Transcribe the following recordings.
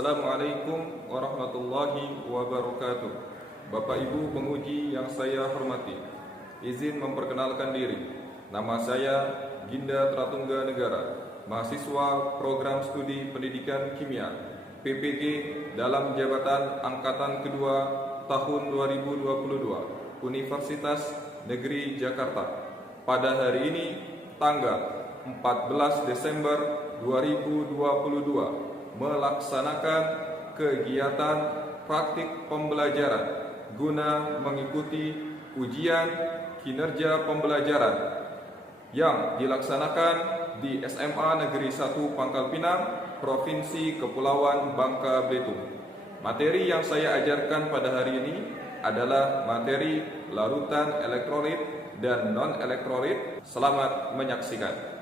Assalamualaikum warahmatullahi wabarakatuh. Bapak Ibu penguji yang saya hormati, izin memperkenalkan diri. Nama saya Ginda Tratungga Negara, mahasiswa program studi pendidikan kimia PPG dalam jabatan angkatan kedua tahun 2022 Universitas Negeri Jakarta. Pada hari ini tanggal 14 Desember 2022 melaksanakan kegiatan praktik pembelajaran guna mengikuti ujian kinerja pembelajaran yang dilaksanakan di SMA Negeri 1 Pangkal Pinang, Provinsi Kepulauan Bangka Belitung. Materi yang saya ajarkan pada hari ini adalah materi larutan elektrolit dan non-elektrolit. Selamat menyaksikan.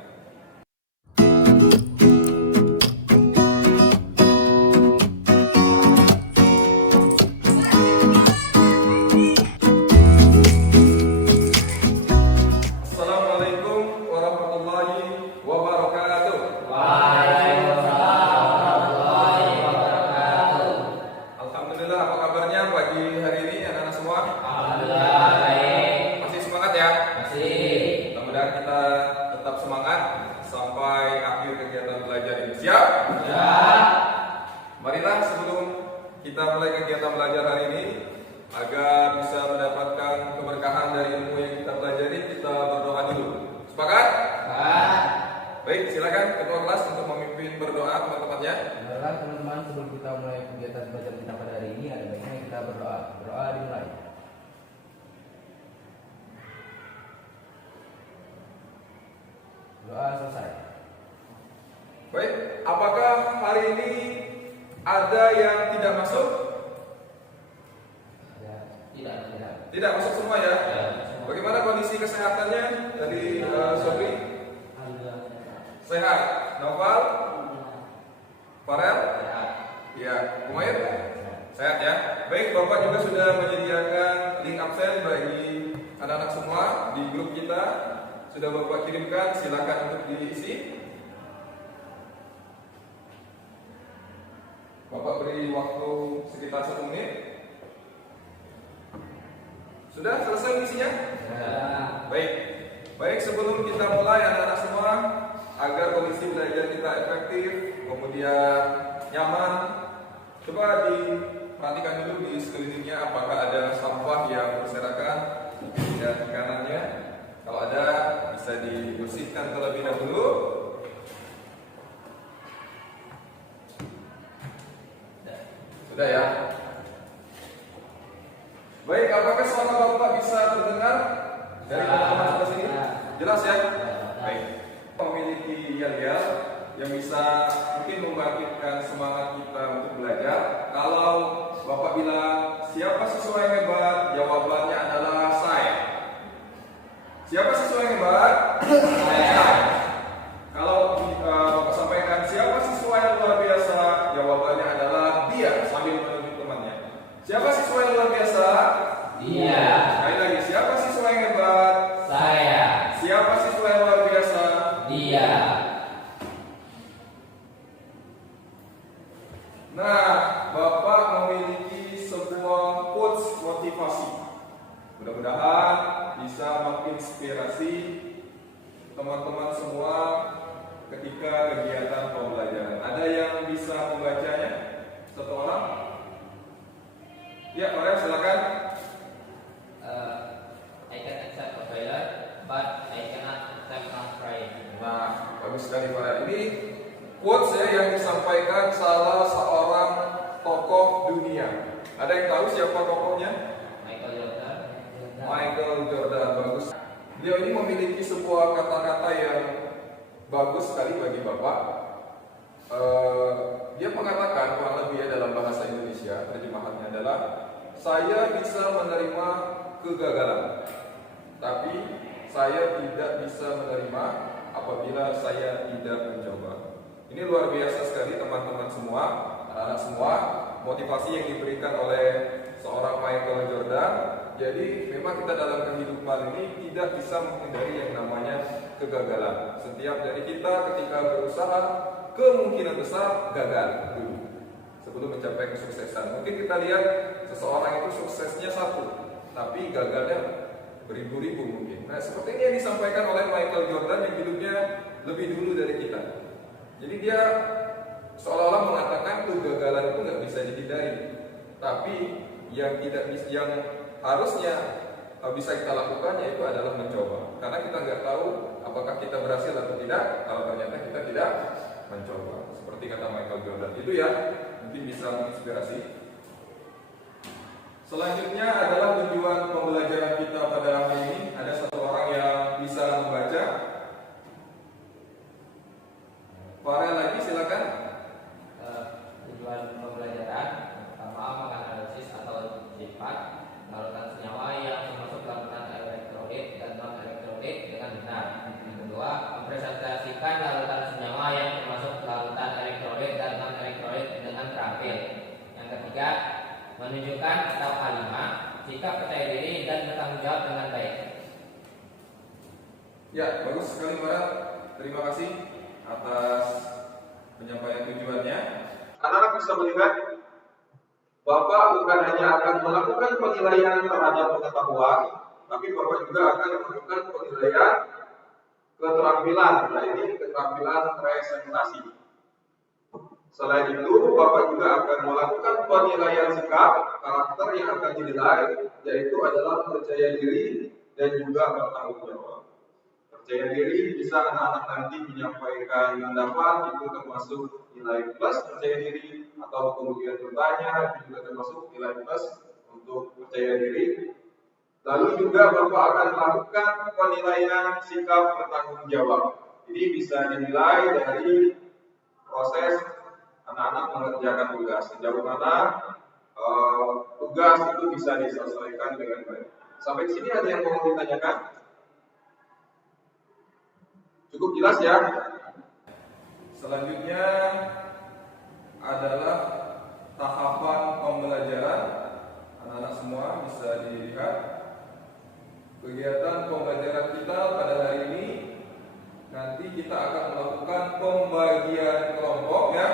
Marilah sebelum kita mulai kegiatan belajar hari ini, agar bisa mendapatkan keberkahan dari ilmu yang kita pelajari, kita berdoa dulu. Sepakat? Sepakat. Baik, silakan ketua kelas untuk memimpin berdoa teman-temannya. Baiklah teman-teman, sebelum kita mulai kegiatan belajar kita pada hari ini, ada baiknya kita berdoa. Berdoa dimulai. Doa selesai. Baik, apakah hari ini ada yang tidak masuk? Tidak masuk semua ya? Bagaimana kondisi kesehatannya dari Sobri? Sehat. Noval? Farel? Ya. Umair? Sehat ya? Baik, Bapak juga sudah menyediakan link absen bagi anak-anak semua di grup kita. Sudah Bapak kirimkan, silakan untuk diisi. Bapak beri waktu sekitar 1 menit. Sudah selesai misinya? Ya. Baik, sebelum kita mulai anak-anak semua, agar kondisi belajar kita efektif, kemudian nyaman, coba diperhatikan dulu di sekelilingnya apakah ada sampah yang berserakan dan kanannya. Kalau ada, bisa dibersihkan terlebih dahulu. Sudah ya? Baik, apakah suara Bapak bisa terdengar dari teman-teman sebelah sini? Jelas ya? Baik. Memiliki yel-yel yang bisa mungkin membangkitkan semangat kita untuk belajar. Kalau Bapak bilang, siapa siswa yang hebat? Jawabannya adalah saya. Siapa siswa yang hebat? Saya. Kalau Bapak sampaikan, siapa siswa yang luar biasa? Jawabannya adalah dia, sambil menunjuk temannya. Siapa siswa yang luar biasa? Dia. Sekali lagi, siapa siswa yang hebat? Saya. Siapa siswa yang luar biasa? Dia. Nah, Bapak memiliki sebuah quotes motivasi. Mudah-mudahan bisa menginspirasi teman-teman semua ketika kegiatan pembelajaran. Ada yang bisa membacanya? Satu orang? Ya, Farel silakan. I can accept a failure, but I cannot accept not trying. Nah, bagus sekali Farel. Ini quotes ya yang disampaikan salah seorang tokoh dunia. Ada yang tahu siapa tokohnya? Michael Jordan. Michael Jordan. Bagus. Dia ini memiliki sebuah kata-kata yang bagus sekali bagi Bapak. Dia mengatakan kurang lebih dalam bahasa Indonesia, terjemahannya adalah, saya bisa menerima kegagalan, tapi saya tidak bisa menerima apabila saya tidak mencoba. Ini luar biasa sekali teman-teman semua, anak-anak semua, motivasi yang diberikan oleh seorang Michael Jordan. Jadi memang kita dalam kehidupan ini tidak bisa menghindari yang namanya kegagalan. Setiap dari kita ketika berusaha, kemungkinan besar gagal dulu. sebelum mencapai kesuksesan. Mungkin kita lihat seseorang itu suksesnya satu, tapi gagalnya beribu-ribu mungkin. Nah, seperti ini yang disampaikan oleh Michael Jordan yang hidupnya lebih dulu dari kita. Jadi dia seolah-olah mengatakan kegagalan itu nggak bisa dihindari, tapi yang harusnya bisa kita lakukan yaitu adalah mencoba. Karena kita nggak tahu apakah kita berhasil atau tidak kalau ternyata kita tidak mencoba. Seperti kata Michael Jordan itu ya, mungkin bisa menginspirasi. Selanjutnya adalah tujuan pembelajaran kita pada hari ini. Ada satu orang yang bisa membaca. Farel lagi silakan. Tujuan pembelajaran pertama menganalisis atau sifat larutan senyawa yang termasuk larutan elektrolit dan non elektrolit dengan benar. Yang kedua, mempresentasikan larutan senyawa yang termasuk larutan elektrolit dan non elektrolit dengan terampil. Yang ketiga, menunjukkan atau kalimat sikap percaya diri dan bertanggung jawab dengan baik. Ya, bagus sekali Mbak. Terima kasih atas penyampaian tujuannya. Anak-anak bisa melihat Bapak bukan hanya akan melakukan penilaian terhadap pengetahuan, tapi Bapak juga akan melakukan penilaian keterampilan, yaitu keterampilan presentasi. Selain itu, Bapak juga akan melakukan penilaian sikap karakter yang akan dinilai, yaitu adalah percaya diri dan juga bertanggung jawab. Percaya diri bisa anak-anak nanti menyampaikan pendapat, itu termasuk nilai plus percaya diri, atau kemudian bertanya, itu juga termasuk nilai plus untuk percaya diri. Lalu juga Bapak akan melakukan penilaian sikap bertanggung jawab. Ini bisa dinilai dari proses anak-anak mengerjakan tugas, sejauh mana tugas itu bisa diselesaikan dengan baik. Sampai sini ada yang mau ditanyakan? Cukup jelas ya? Selanjutnya adalah tahapan pembelajaran. Anak-anak semua bisa dilihat kegiatan pembelajaran kita pada hari ini. Nanti kita akan melakukan pembagian kelompok ya.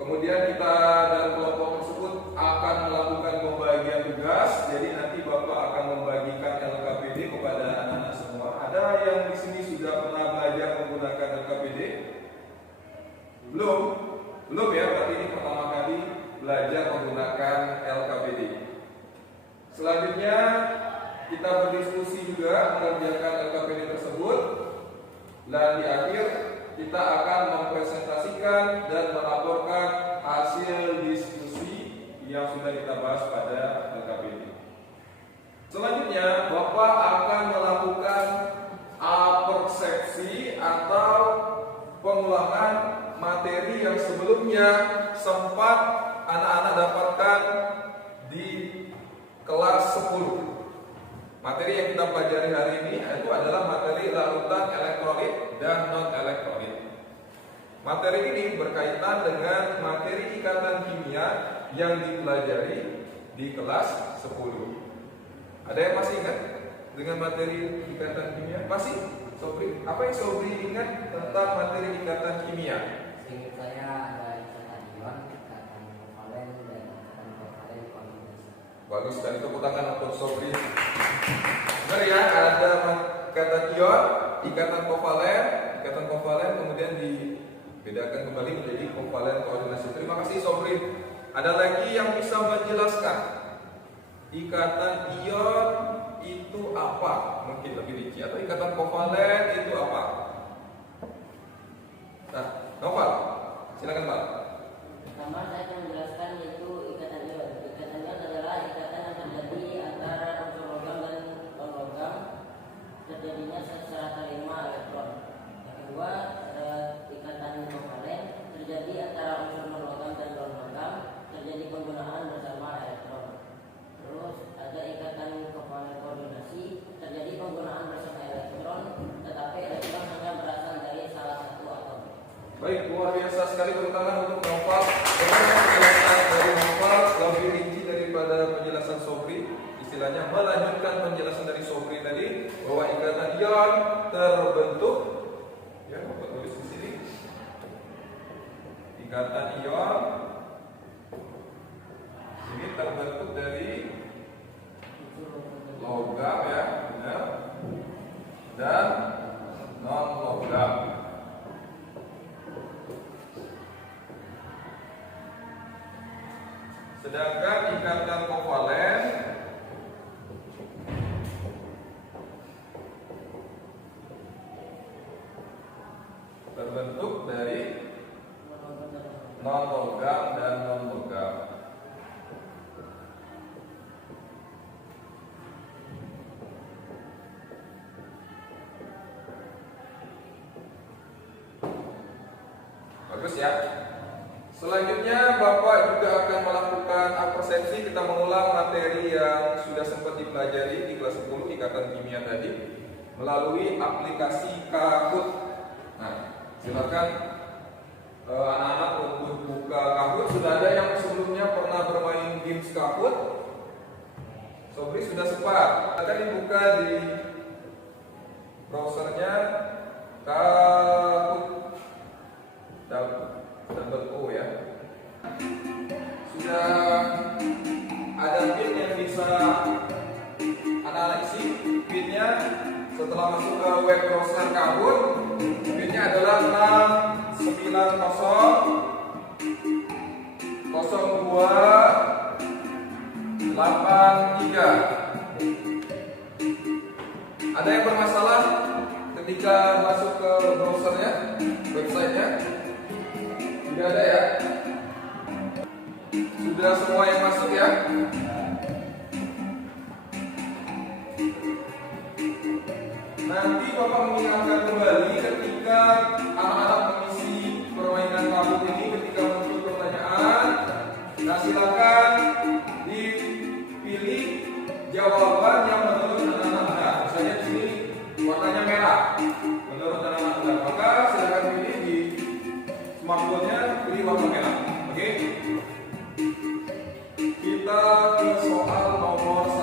Kemudian kita dalam kelompok tersebut akan melakukan pembagian tugas. Jadi nanti Bapak akan membagikan LKPD kepada anak-anak semua. Ada yang di sini sudah pernah belajar menggunakan LKPD? Belum ya, berarti ini pertama kali belajar menggunakan LKPD. Selanjutnya kita berdiskusi juga mengerjakan LKPD tersebut. Dan di akhir kita akan mempresentasikan dan melaporkan hasil diskusi yang sudah kita bahas pada LKPD. Selanjutnya Bapak akan melakukan persepsi atau pengulangan materi yang sebelumnya sempat anak-anak dapatkan di kelas 10. Materi yang kita pelajari hari ini itu adalah materi larutan elektrolit dan non elektrolit. Materi ini berkaitan dengan materi ikatan kimia yang dipelajari di kelas 10. Ada yang masih ingat dengan materi ikatan kimia? Masih? Sobri, apa yang Sobri ingat tentang materi ikatan kimia? Seingat saya ada ikatan ion, ikatan kovalen, dan ikatan kovalen kombinasi. Bagus sekali, tepuk tangan untuk Sobri. Benar ya, ada ikatan ion, ikatan kovalen, kemudian dibedakan kembali menjadi kovalen koordinasi. Terima kasih Sobri. Ada lagi yang bisa menjelaskan ikatan ion itu apa? Mungkin lebih rinci. Atau ikatan kovalen itu apa? Nah, Noval, silakan Pak. Pertama saya akan menjelaskan yaitu ikatan ion. Ikatan ion adalah ikatan yang terjadi antara unsur logam dan non-logam, terjadinya secara terima elektron. Yang kedua, ikatan kovalen terjadi antara unsur non-logam dan non-logam, terjadi penggunaan bersama elektron. Terus ada ikatan kovalen koordinasi, terjadi penggunaan bersama elektron, tetapi elektron hanya berasal dari salah satu atom. Baik, luar biasa sekali, tepuk tangan untuk Noval. Bagaimana penjelasan dari Noval lebih rinci daripada penjelasan Sobri. Istilahnya melanjutkan penjelasan dari Sobri tadi bahwa ikatan ion terbentuk. Ya, Bapak tulis di sini. Ikatan ion ini terbentuk dari logam ya, benar, dan non logam. Sedangkan ikatan kovalen terbentuk dari non logam dan non logam. Bagus ya. Selanjutnya Bapak juga akan melakukan absensi. Kita mengulang materi yang sudah sempat dipelajari di kelas 10 ikatan kimia tadi melalui aplikasi Kahoot. Nah, silakan anak-anak untuk buka Kahoot. Sudah ada yang sebelumnya pernah bermain games Kahoot? Sobri sudah sempat. Akan dibuka di browsernya Kahoot. Double O ya. Sudah ada pin yang bisa analisis. Pinnya setelah masuk ke web browser Kahoot, pinnya adalah 6900283. Ada yang bermasalah ketika masuk ke browsernya, websitenya? Tidak ada ya? Sudah semua yang masuk ya? Nanti Bapak mengingatkan kembali ketika anak-anak mengisi permainan Kahoot ini, ketika muncul pertanyaan, nah silakan dipilih jawaban yang menurut anak-anak benar. Misalnya di sini warnanya merah, menurut anak-anak benar, maka silakan pilih di smartphone-nya pilih warna merah. Oke? Kita ke soal nomor 1.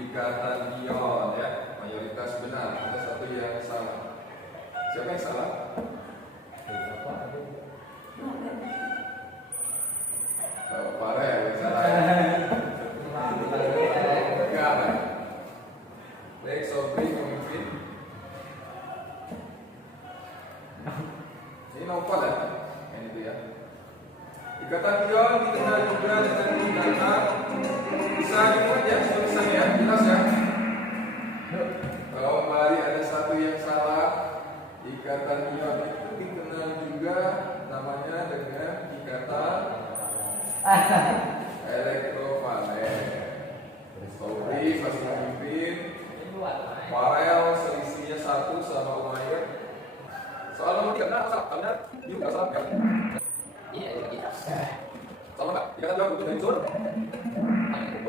Ikatan ion ya, mayoritas benar. Ada satu yang salah. Siapa yang salah? Farel yang salah. Enggak. Baik, Sobri pemimpin. Ini novel ya, yang itu ya. Ikatan ion dikenal juga dengan ikatan. Bisa dibuat ya tulisannya, jelas ya. Kalau kembali ada satu yang salah, ikatan ion itu dikenal juga namanya dengan ikatan elektrovalen. Sobri masih memimpin. Farel selisihnya 1 sama Umayyad. Soal nomor 3 benar salah? Benar? Ini enggak salah kan? Iya. Salah enggak? Ikatan ion untuk unsur.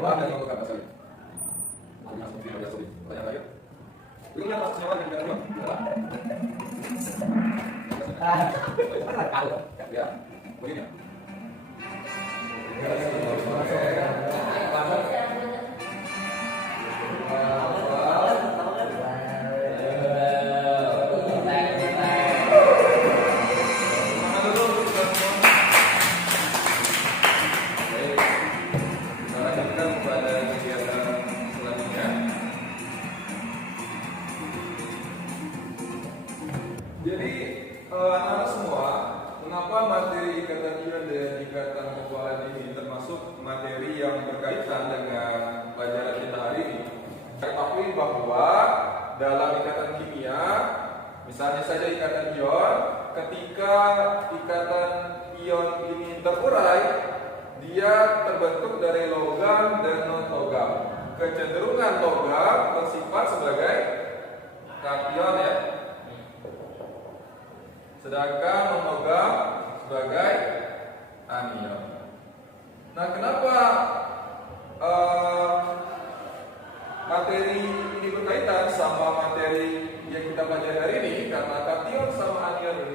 Wah, ada yang enggak masalah. Tanya lagi. Ini yang atas senyawa dengan ion. Ya, begini. Jadi anak-anak semua, mengapa materi ikatan ion dan ikatan kovalen ini termasuk materi yang berkaitan dengan pelajaran kita hari ini? Ketahui bahwa dalam ikatan kimia, misalnya saja ikatan ion, ketika ikatan ion ini terurai, dia terbentuk dari logam dan non logam. Kecenderungan logam bersifat sebagai kation ya. Sedangkan non-logam sebagai anion. Nah, kenapa materi ini berkaitan sama materi yang kita pelajari hari ini? Karena kation sama anion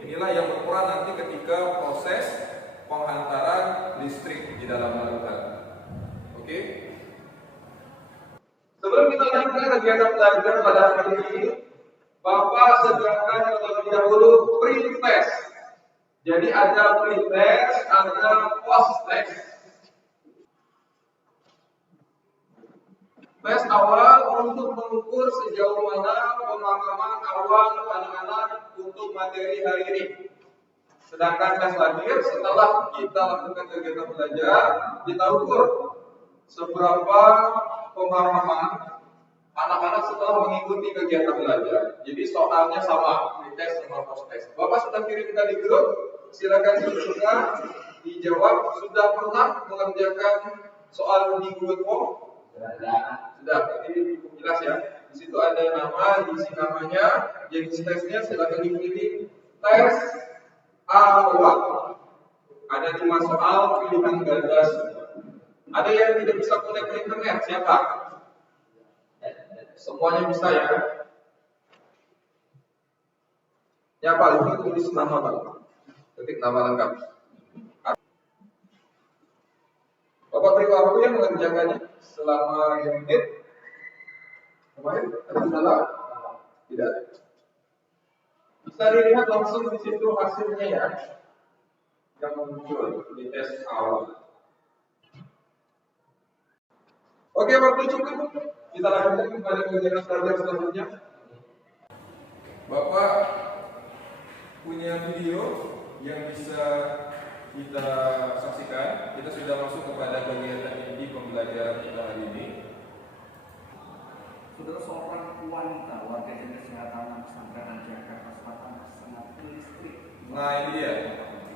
inilah yang berperan nanti ketika proses penghantaran listrik di dalam larutan. kegiatan belajar pada hari ini, Bapak sediakan terlebih dahulu pre-test. Jadi ada pre-test, ada post-test. Tes awal untuk mengukur sejauh mana pemahaman awal anak-anak untuk materi hari ini. Sedangkan tes akhir setelah kita lakukan kegiatan belajar, kita ukur seberapa pemahaman anak-anak setelah mengikuti kegiatan belajar. Jadi soalnya sama, pre-test sama post-test. Bapak sudah kirimkan di grup, silakan juga dijawab. Sudah pernah mengerjakan soal di Google Form? Sudah, ini cukup jelas ya. Di situ ada nama, diisi namanya, jenis tesnya silakan dipilih. Tes awal. Ada 5 soal pilihan ganda. Ada yang tidak bisa connect ke internet, siapa? Semuanya bisa ya. Ya Pak, itu tulis nama Pak. Ketik nama lengkap. Bapak beri waktu yang mengerjakannya selama 5 menit. Kemarin ada salah? Tidak. Bisa dilihat langsung di situ hasilnya ya, yang muncul di tes awal. Oke, waktu cukup. Kita lanjutkan kepada kegiatan belajar selanjutnya. Bapak punya video yang bisa kita saksikan. Kita sudah masuk kepada kegiatan inti pembelajaran kita hari ini. Saudara, seorang wanita warga jenis Selatan pesantren Jakarta Selatan tersengat listrik. Nah ini dia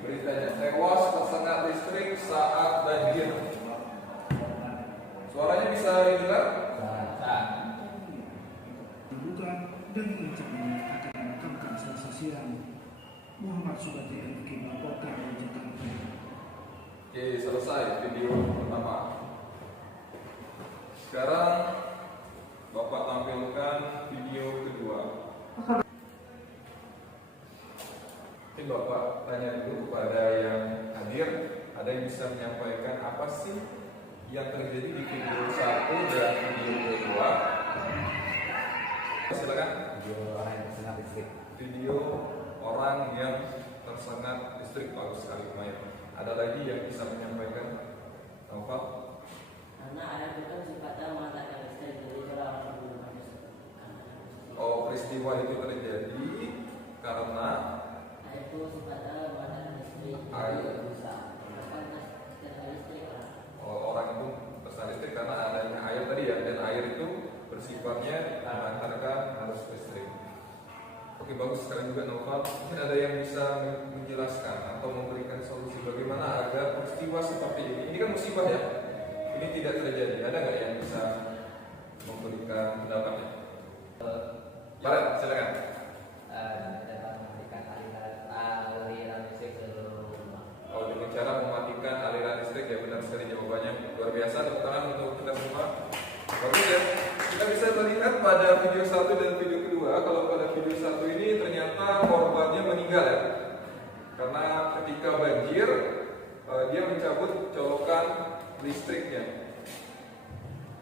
beritanya, tewas tersengat listrik saat banjir. Suaranya bisa didengar? Diduga dan rencananya akan dimakamkan Selasa siang. Muhammad Subati MK melaporkan dari Jakarta. Oke, selesai video pertama. Sekarang Bapak tampilkan video kedua. Mungkin Bapak tanya dulu kepada yang hadir, ada yang bisa menyampaikan apa sih yang terjadi di video 1 dan video kedua? Silakan. Video orang yang tersengat listrik. Video orang yang tersengat listrik, bagus sekali lumayan. Ada lagi yang bisa menyampaikan? Bapak? Karena air itu kan sifatnya mengatakan listrik, jadi kalau Oh, peristiwa itu terjadi karena air itu sifatnya mengatakan listrik, air. bisa mengatakan listrik lah. Orang itu tersengat listrik karena adanya air tadi ya, dan air itu bersifatnya mengantarkan arus listrik. Oke, bagus. Sekarang juga Noval, mungkin ada yang bisa menjelaskan atau memberikan solusi bagaimana agar peristiwa seperti ini. Ini kan musibah ya, ini tidak terjadi. Ada nggak yang bisa memberikan pendapatnya? Barat, silakan. Dapat mematikan aliran listrik seluruh rumah. Oh, dengan cara mematikan aliran listrik, ya benar sekali jawabannya. Luar biasa, tepuk tangan untuk kita semua. Bagus ya. Kita bisa melihat pada video 1 dan video kedua. Kalau pada video 1 ini ternyata korbannya meninggal ya, karena ketika banjir dia mencabut colokan listriknya,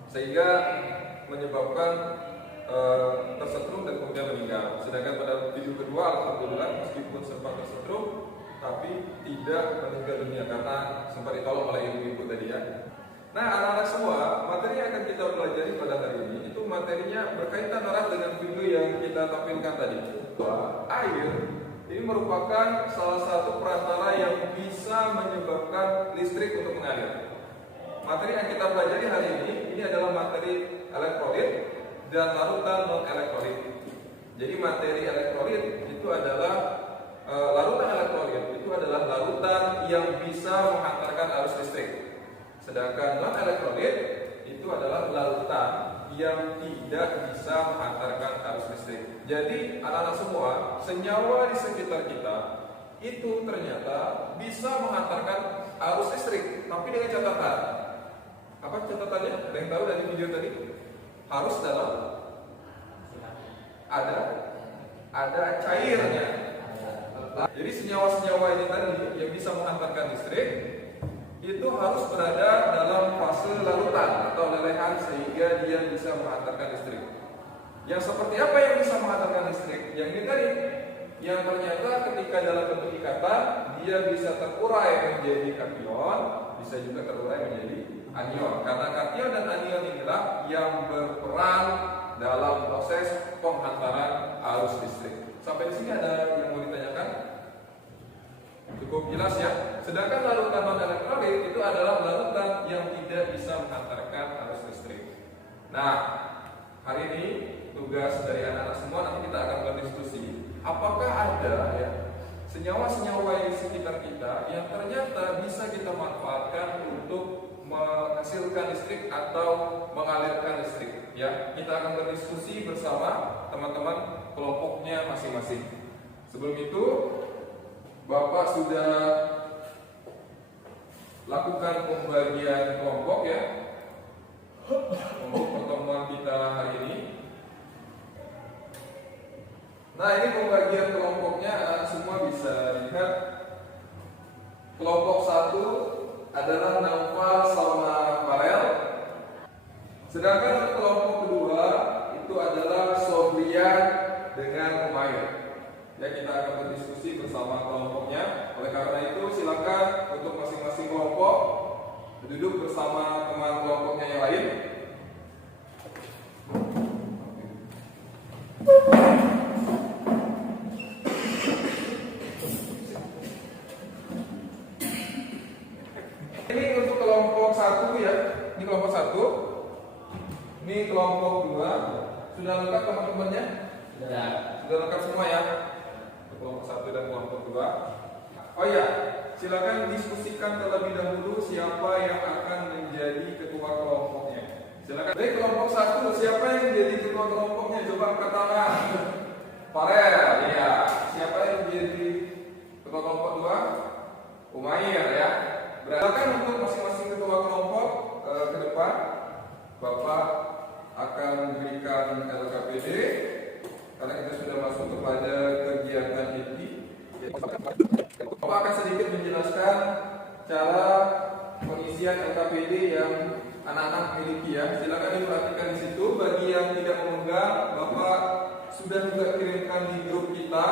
sehingga menyebabkan tersetrum dan kemudian meninggal. Sedangkan pada video kedua, alhamdulillah meskipun sempat tersetrum, tapi tidak meninggal dunia karena sempat ditolong oleh ibu-ibu tadi ya. Nah, anak-anak semua, materi yang akan kita pelajari pada hari ini itu materinya berkaitan erat dengan video yang kita tampilkan tadi. Air ini merupakan salah satu perantara yang bisa menyebabkan listrik untuk mengalir. Materi yang kita pelajari hari ini adalah materi elektrolit dan larutan non-elektrolit. Jadi materi elektrolit itu adalah larutan elektrolit itu adalah larutan yang bisa menghantarkan arus listrik. Sedangkan non-elektrolit itu adalah larutan yang tidak bisa menghantarkan arus listrik. Jadi anak-anak semua, senyawa di sekitar kita itu ternyata bisa menghantarkan arus listrik, tapi dengan catatan. Apa catatannya? Ada yang tahu dari video tadi? Harus dalam ada cairnya. Jadi senyawa-senyawa ini tadi yang bisa menghantarkan listrik itu harus berada dalam fase larutan atau lelehan sehingga dia bisa menghantarkan listrik. Yang seperti apa yang bisa menghantarkan listrik? Yang ini tadi, yang ternyata ketika dalam bentuk ikatan dia bisa terurai menjadi kation, bisa juga terurai menjadi anion. Karena kation dan anion inilah yang berperan dalam proses penghantaran arus listrik. Sampai di sini ada yang mau ditanyakan? Cukup jelas ya. Sedangkan larutan non elektrolit itu adalah larutan yang tidak bisa menghantarkan arus listrik. Nah, hari ini tugas dari anak-anak semua, nanti kita akan berdiskusi apakah ada ya senyawa-senyawa di sekitar kita yang ternyata bisa kita manfaatkan untuk menghasilkan listrik atau mengalirkan listrik ya. Kita akan berdiskusi bersama teman-teman kelompoknya masing-masing. Sebelum itu Bapak sudah lakukan pembagian kelompok ya untuk pertemuan kita hari ini. Nah, ini pembagian kelompoknya, semua bisa lihat. Kelompok 1 adalah Naufal sama Farel. Sedangkan kelompok kedua itu adalah Sobrian dengan Umair. Ya, kita akan berdiskusi bersama kelompoknya. Oleh karena itu, silakan untuk masing-masing kelompok duduk bersama teman kelompoknya yang lain. Ini untuk kelompok 1 ya. Ini kelompok 1. Ini kelompok 2. Sudah lengkap teman-temannya? Sudah lengkap semua ya. Kelompok 1 dan kelompok 2. Oh iya, silakan diskusikan terlebih dahulu siapa yang akan menjadi ketua kelompoknya. Silakan. Baik, kelompok 1, siapa yang menjadi ketua kelompoknya? Coba angkat tangan. Farel, iya. Siapa yang menjadi ketua kelompok 2? Umair ya. Silakan untuk masing-masing ketua kelompok ke depan. Bapak akan memberikan LKPD karena kita sudah masuk kepada kegiatan inti. Bapak akan sedikit menjelaskan cara pengisian LKPD yang anak-anak miliki ya. Silakan diperhatikan di situ. Bagi yang tidak memegang, Bapak sudah juga kirimkan di grup kita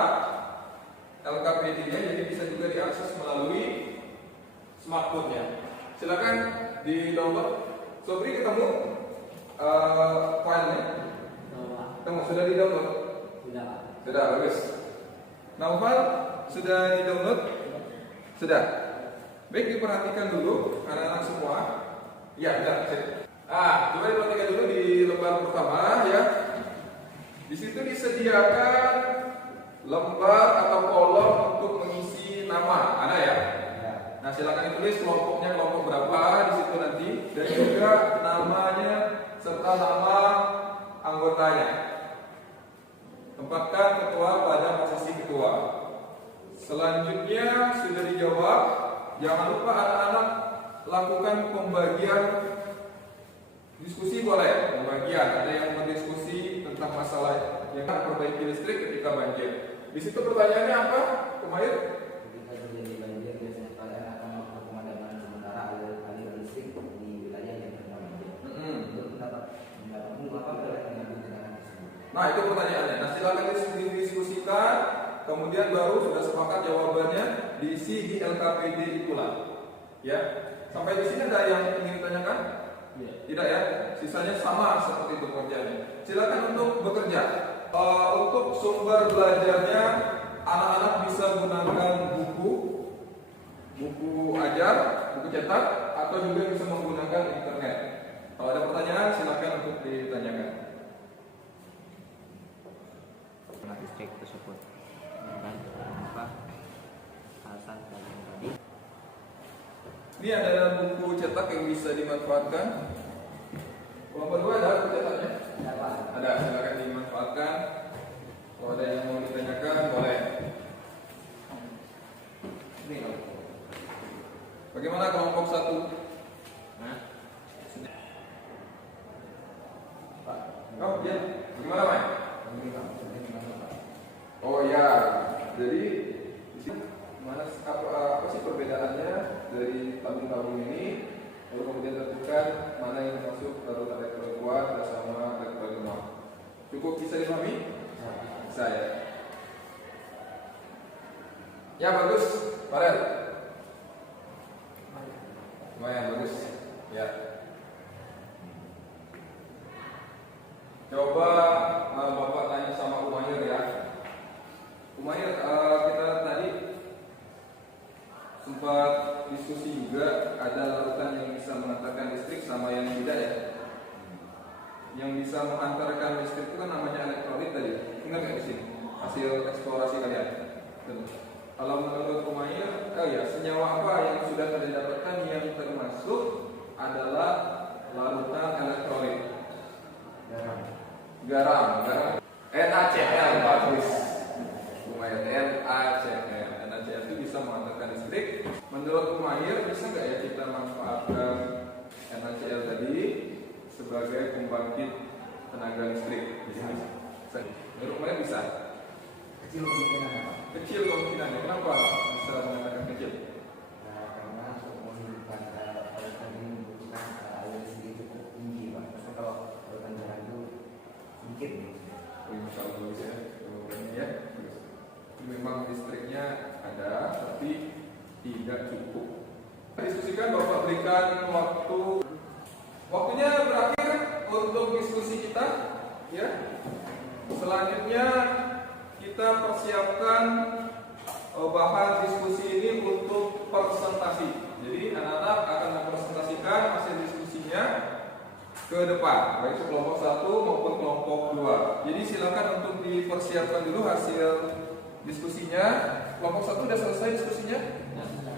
LKPD-nya, jadi bisa juga diakses melalui smartphone-nya. Silakan di-download. Sobri ketemu filenya? Ketemu, sudah di-download? Sudah, bagus. Naufal, sudah di-download? Sudah. Baik, diperhatikan dulu anak-anak semua. Ya, sudah. Coba diperhatikan dulu di lembar pertama ya. Di situ disediakan lembar atau kolom untuk mengisi nama. Ada ya? Nah, silakan ditulis kelompoknya kelompok berapa di situ nanti, dan juga namanya serta nama anggotanya. Tempatkan ketua pada posisi ketua. Selanjutnya sudah dijawab. Jangan lupa anak-anak lakukan pembagian diskusi boleh. Pembagian ada yang berdiskusi tentang masalah yang perbaiki listrik ketika banjir. Di situ pertanyaannya apa, Umair? Nah, itu pertanyaannya. Nah, silakan didiskusikan, kemudian baru sudah sepakat jawabannya diisi di LKPD itulah. Ya. Sampai di sini ada yang ingin ditanyakan? Tidak ya. Sisanya sama seperti itu pekerjaannya. Silakan untuk bekerja. Untuk sumber belajarnya, anak-anak bisa gunakan buku ajar, buku cetak, atau juga bisa menggunakan internet. Kalau ada pertanyaan, silakan untuk ditanyakan. Listrik tersebut dan alasan tadi. Ini ada buku cetak yang bisa dimanfaatkan. Kelompok 2 ada buku cetaknya? Ada, silakan dimanfaatkan. Kalau ada yang mau ditanyakan, boleh. Ini bagaimana kelompok 1? Oh iya, gimana Pak? Oh ya, jadi di sini apa sih perbedaannya dari tabung-tabung ini? Lalu kemudian tentukan mana yang masuk larutan elektrolit kuat bersama elektrolit lemah. Cukup bisa ya. Ya bagus, Farel. Lumayan bagus. Ya. Coba Bapak tanya sama Umair ya. Umair, kita tadi sempat diskusi juga ada larutan yang bisa mengantarkan listrik sama yang tidak ya. Yang bisa mengantarkan listrik itu kan namanya elektrolit tadi. Ingat nggak di sini? Hasil eksplorasi kalian. Kalau menurut Umair, senyawa apa yang sudah kalian dapatkan yang termasuk adalah larutan elektrolit? Garam. NaCl bagus. Umair, NaCl itu bisa mengantarkan listrik. Menurut Umair, bisa nggak ya kita manfaatkan NaCl tadi sebagai pembangkit tenaga listrik? Bisa. Menurut Umair bisa. Kecil kemungkinannya Pak. Kecil kemungkinannya. Kenapa bisa mengatakan kecil? Karena untuk menghidupkan larutan ini membutuhkan air listrik cukup tinggi Pak. Maksudnya kalau larutan garam itu sedikit. Masya Allah bagus ya. Ya. Memang listriknya ada, tapi tidak cukup. Diskusikan Bapak berikan waktu. Waktunya berakhir untuk diskusi kita. Ya. Selanjutnya kita persiapkan bahan diskusi ini untuk presentasi. Jadi anak-anak akan mempresentasikan hasil diskusinya ke depan, baik kelompok 1 maupun kelompok 2. Jadi silakan untuk dipersiapkan dulu hasil diskusinya. Kelompok 1 sudah selesai diskusinya?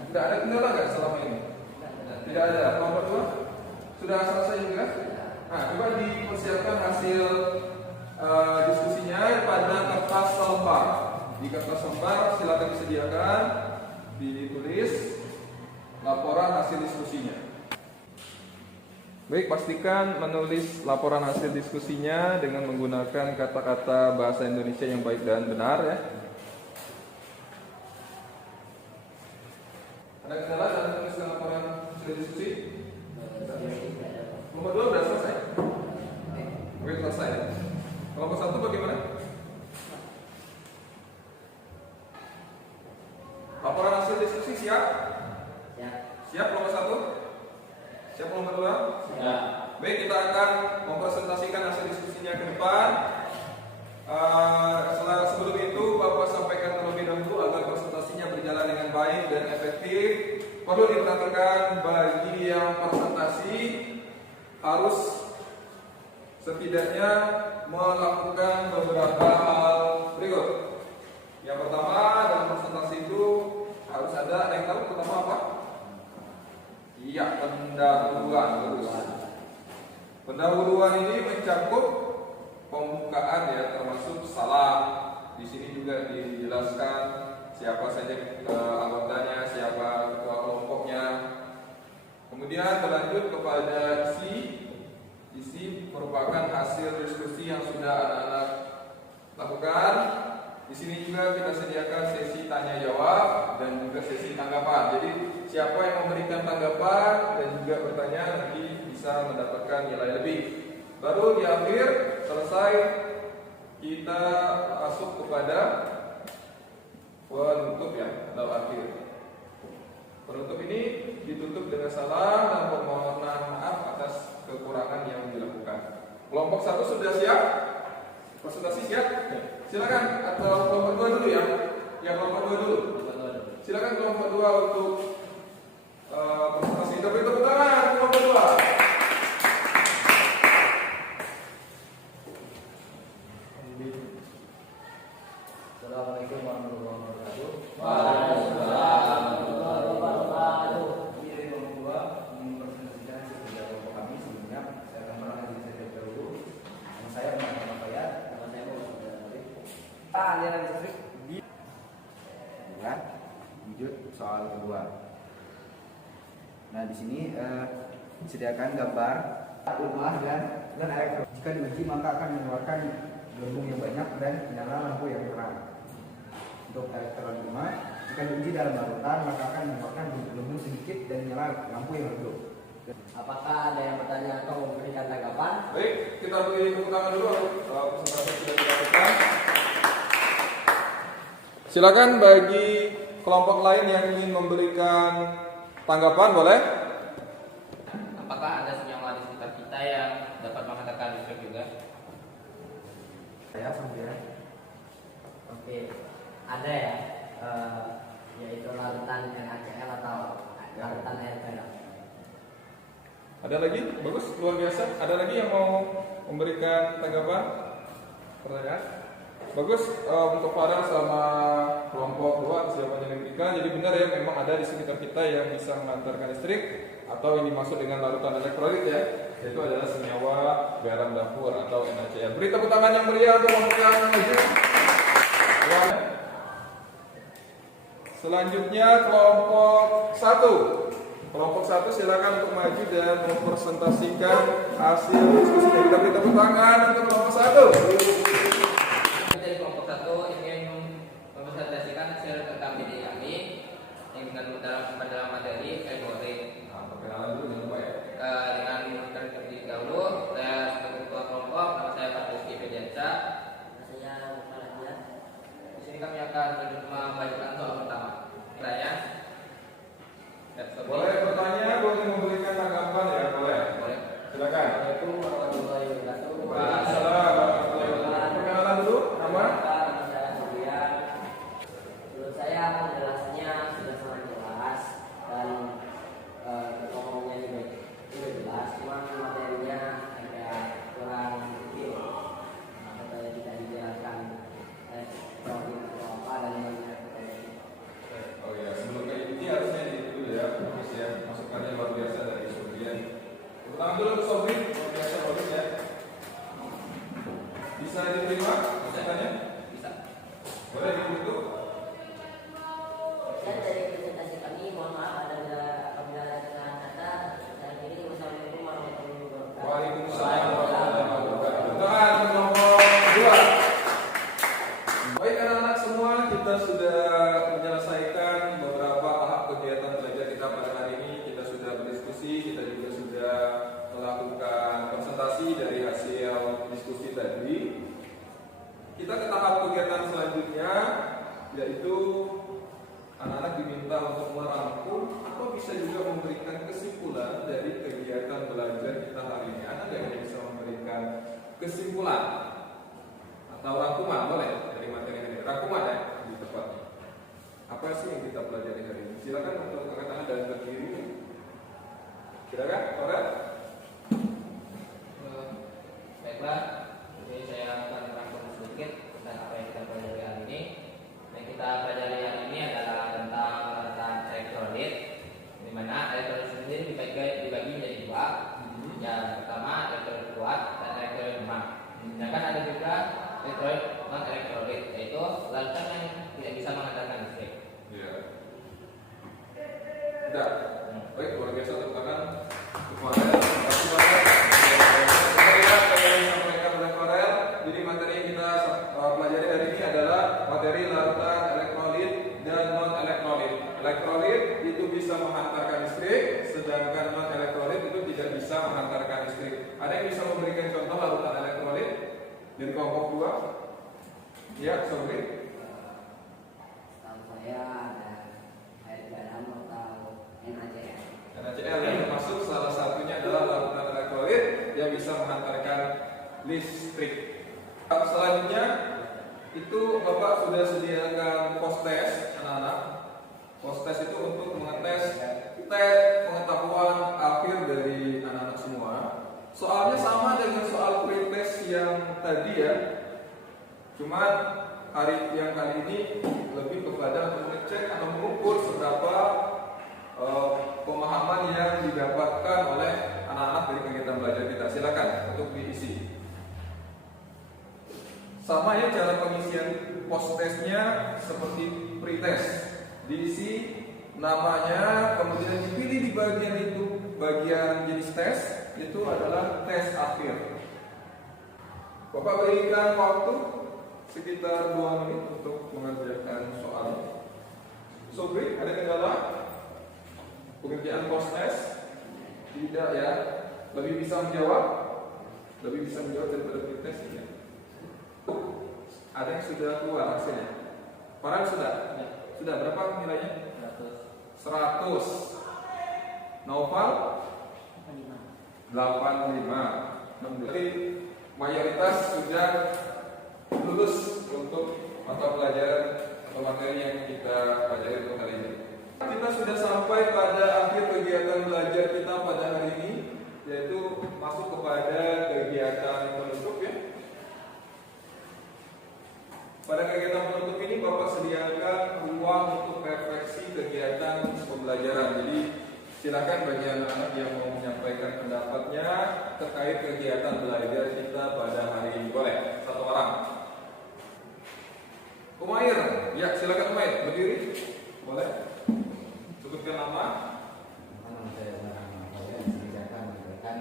Tidak ada kendala nggak selama ini? Tidak ada. Kelompok 2 sudah selesai juga? Nah, coba dipersiapkan hasil diskusinya pada kertas lembar. Di kertas lembar silakan disediakan, ditulis laporan hasil diskusinya. Baik, pastikan menulis laporan hasil diskusinya dengan menggunakan kata-kata bahasa Indonesia yang baik dan benar ya. Ada kendala dalam menuliskan laporan hasil diskusi? Nomor 2 sudah selesai? Oke, selesai. Kelompok 1 bagaimana? Laporan hasil diskusi siap? Siap kelompok 1? Siap kelompok 2? Ya. Baik, kita akan mempresentasikan hasil diskusinya ke depan. Sebelum itu Bapak sampaikan terlebih dahulu agar presentasinya berjalan dengan baik dan efektif. Perlu diperhatikan bagi yang presentasi harus setidaknya melakukan beberapa hal berikut. Yang pertama, dalam presentasi itu harus ada yang tahu pertama apa? Iya, pendahuluan. Terus pendahuluan ini mencakup pembukaan ya, termasuk salam. Di sini juga dijelaskan siapa saja anggotanya, siapa ketua kelompoknya. Kemudian berlanjut kepada isi merupakan hasil diskusi yang sudah anak-anak lakukan. Di sini juga kita sediakan sesi tanya jawab dan juga sesi tanggapan. Jadi siapa yang memberikan tanggapan dan juga bertanya nanti bisa mendapatkan nilai lebih. Baru di akhir selesai kita masuk kepada penutup ya, atau akhir. Penutup ini ditutup dengan salam dan permohonan maaf atas kekurangan yang dilakukan. Kelompok 1 sudah siap? Presentasi siap? Silakan, atau kelompok 2 dulu ya? Ya, kelompok 2 dulu. Silakan kelompok 2 untuk presentasi. Kita beri tepuk tangan kelompok 2. Assalamualaikum warahmatullahi wabarakatuh. Waalaikumsalam warahmatullahi wabarakatuh. Ini dari kelompok 2 mempresentasikan hasil kerja kelompok kami. Sebelumnya saya akan mengenalkan diri saya terlebih dahulu. Nama saya Muhammad Fayad. Nama saya Muhammad Arif. Aliran listrik di bukan lanjut soal kedua. Nah, di sini disediakan gambar rumah dan elektro. Jika diuji maka akan mengeluarkan gelembung yang banyak dan menyala lampu yang terang. Untuk elektron rumah, jika diuji dalam larutan maka akan mengeluarkan gelembung sedikit dan menyala lampu yang redup. Apakah ada yang bertanya atau memberikan tanggapan? Baik, kita beri tepuk tangan dulu. Presentasi sudah dilakukan. Silakan bagi kelompok lain yang ingin memberikan tanggapan, boleh? Apakah ada senyawa di sekitar kita yang dapat menghantarkan listrik juga? Saya sambil. Oke, ada ya, yaitu larutan NaCl atau larutan air garam. Ada lagi? Bagus, luar biasa. Ada lagi yang mau memberikan tanggapan? Pertanyaan? Bagus, untuk Farel sama kelompok 2 siapa elektrika. Jadi benar ya, memang ada di sekitar kita yang bisa mengantarkan listrik atau yang dimaksud dengan larutan elektrolit ya, yaitu adalah senyawa garam dapur atau NaCl. Beri tepuk tangan yang meriah untuk kelompok yang maju. Ya. Selanjutnya kelompok 1. Kelompok 1 silakan untuk maju dan mempresentasikan hasil diskusi. Kita beri tepuk tangan untuk kelompok 1. Dari kelompok 1 ingin mempresentasikan hasil rekam video kami yang mengandung dalam materi algoritma. Perkenalan dulu jangan lupa ya. Dengan terlebih dahulu, saya sebagai ketua kelompok, nama saya Pak Rizky Fediansa. Saya Muhammad. Di sini kami akan membacakan soal pertama. Saya Boleh bertanya, boleh memberikan tanggapan ya, boleh. boleh. Silakan. Assalamualaikum warahmatullahi wabarakatuh. Waalaikumsalam. Perkenalan dulu, nama? Nama saya Julian. Menurut saya penjelasannya sudah sangat jelas dan ngomongnya juga jelas, cuma materinya agak kurang detail. Katanya tidak dijelaskan problem atau apa dan lain-lain. Oh ya, sebelum ke ini harusnya itu dulu ya, Mas ya. Masukannya luar biasa dari Sobrian. Ulang dulu ke Sobri, luar biasa bagus ya. Bisa diterima masukannya? Bisa. Boleh ditutup? Dan dari presentasi kami, mohon maaf apabila ada kesalahan kata. Saya kiri, wassalamualaikum warahmatullahi wabarakatuh. Waalaikumsalam warahmatullahi wabarakatuh. Tangan nomor 2. Baik anak-anak semua, kita sudah menyelesaikan beberapa tahap kegiatan belajar kita pada hari ini. Kita sudah berdiskusi, kita juga sudah melakukan presentasi dari hasil diskusi tadi. Kita ke tahap kegiatan selanjutnya, yaitu anak-anak diminta untuk merangkum atau bisa juga memberikan kesimpulan dari kegiatan belajar kita hari ini. Anak yang bisa memberikan kesimpulan atau rangkuman, boleh dari materi ini. Rangkuman ya di tempatnya. Apa sih yang kita pelajari hari ini? Silakan untuk angkat tangan dan berdiri. Silakan, Farel. Baiklah, jadi saya akan merangkum sedikit tentang apa yang kita pelajari hari ini. Yang kita pelajari hari ini adalah tentang larutan elektrolit, di mana elektrolit sendiri dibagi menjadi dua. Yang pertama elektrolit kuat dan elektrolit lemah. Sedangkan ada juga elektrolit non elektrolit, yaitu larutan yang tidak bisa mengantarkan listrik. Iya. Tidak. Baik, luar biasa tepuk tangan untuk Farel. Terima kasih banyak. Materi yang disampaikan oleh Farel. Jadi materi yang kita pelajari hari ini adalah materi larutan elektrolit dan non elektrolit. Elektrolit itu bisa menghantarkan listrik, sedangkan non elektrolit itu tidak bisa menghantarkan listrik. Ada yang bisa memberikan contoh larutan elektrolit dari kelompok 2? Ya, Sobri. Setahu saya ada air garam atau NaCl. NaCl yang termasuk salah satunya adalah larutan elektrolit yang bisa menghantarkan listrik. Selanjutnya itu Bapak sudah sediakan post test anak-anak. Post test itu untuk mengetes pengetahuan akhir dari anak-anak semua. Soalnya sama dengan soal pre-test yang tadi ya. Cuman hari yang kali ini lebih kepada untuk mengecek atau mengukur seberapa pemahaman yang didapatkan oleh anak-anak dari kegiatan belajar kita. Silakan untuk diisi. Sama ya cara pengisian post testnya seperti pre-test. Diisi namanya, kemudian dipilih di bagian itu, bagian jenis tes itu adalah tes akhir. Bapak berikan waktu sekitar 2 menit untuk mengerjakan soal. Sobri, ada kendala? Pengerjaan post test? Tidak ya. Lebih bisa menjawab? Lebih bisa menjawab daripada pre-test ya. Ada yang sudah keluar hasilnya? Farhan sudah? Sudah berapa nilainya? 100. Naufal 85. Berarti mayoritas sudah lulus untuk mata pelajaran atau materi yang kita pelajari untuk hari ini. Kita sudah sampai pada akhir kegiatan belajar kita pada hari ini, yaitu masuk kepada kegiatan penutup ya. Pada kegiatan penutup ini Bapak sediakan ruang untuk refleksi kegiatan pembelajaran. Jadi silakan bagi anak-anak yang mau menyampaikan pendapatnya terkait kegiatan belajar kita pada hari ini. Boleh, satu orang. Umair, ya silakan Umair, berdiri. Boleh. Sebutkan nama. Nama saya Muhammad Fayan, menyampaikan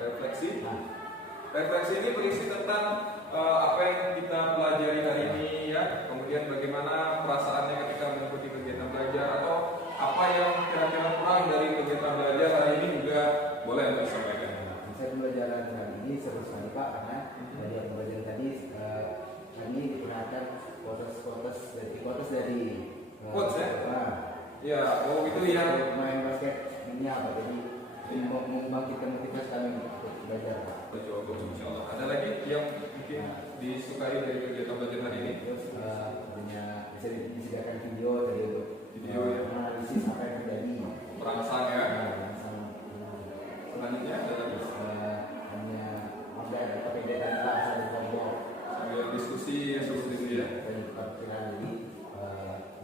Refleksi. Refleksi ini berisi tentang apa yang kita pelajari hari ini ya. Kemudian bagaimana perasaannya ketika mengikuti kegiatan belajar atau apa yang kira-kira kurang dari kegiatan belajar hari ini juga boleh untuk disampaikan. Saya pembelajaran hari ini seru sekali Pak, karena dari yang pembelajaran tadi kami diperhatikan quotes dari Quotes ya? Nah, Ya, oh itu yang main basket ini apa? Jadi membangkitkan motivasi kami untuk belajar Pak. Coba insya Allah. Ada lagi yang mungkin disukai dari kegiatan belajar hari ini? Terus punya bisa disediakan video dari untuk Video ya. analisis apa yang terjadi. Perasaan ya. Sama Selanjutnya ada lagi hanya update atau kegiatan kita asal dari kelompok. sambil diskusi yang seperti itu ya. Dan kita jadi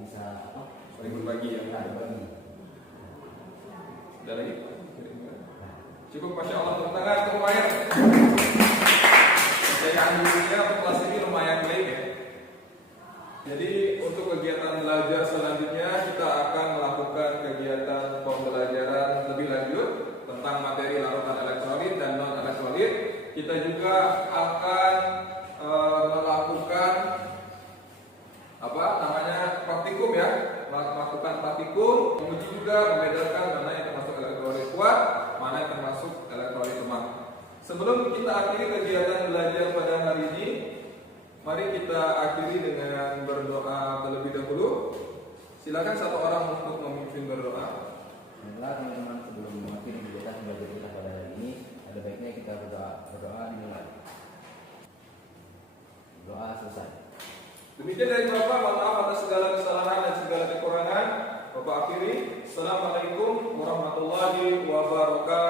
bisa apa? Saling berbagi ya. Kita berbagi. Ada lagi? Cukup, Masya Allah, tepuk tangan untuk Umair. Kepercayaan dirinya untuk kelas ini lumayan baik ya. Jadi untuk kegiatan belajar selanjutnya kita akan melakukan kegiatan pembelajaran lebih lanjut tentang materi larutan elektrolit dan non elektrolit. Kita juga akan melakukan praktikum ya, melakukan praktikum, menguji juga membedakan mana yang termasuk elektrolit kuat, mana yang termasuk elektrolit lemah. Sebelum kita akhiri kegiatan belajar pada hari ini, mari kita akhiri dengan berdoa terlebih dahulu. Silakan satu orang untuk memimpin berdoa. Baiklah teman-teman, sebelum mengakhiri kegiatan belajar kita pada hari ini, ada baiknya kita berdoa dimulai. Doa selesai. Demikian dari Bapak, mohon maaf atas segala kesalahan dan segala kekurangan. Bapak akhiri. Assalamualaikum warahmatullahi wabarakatuh.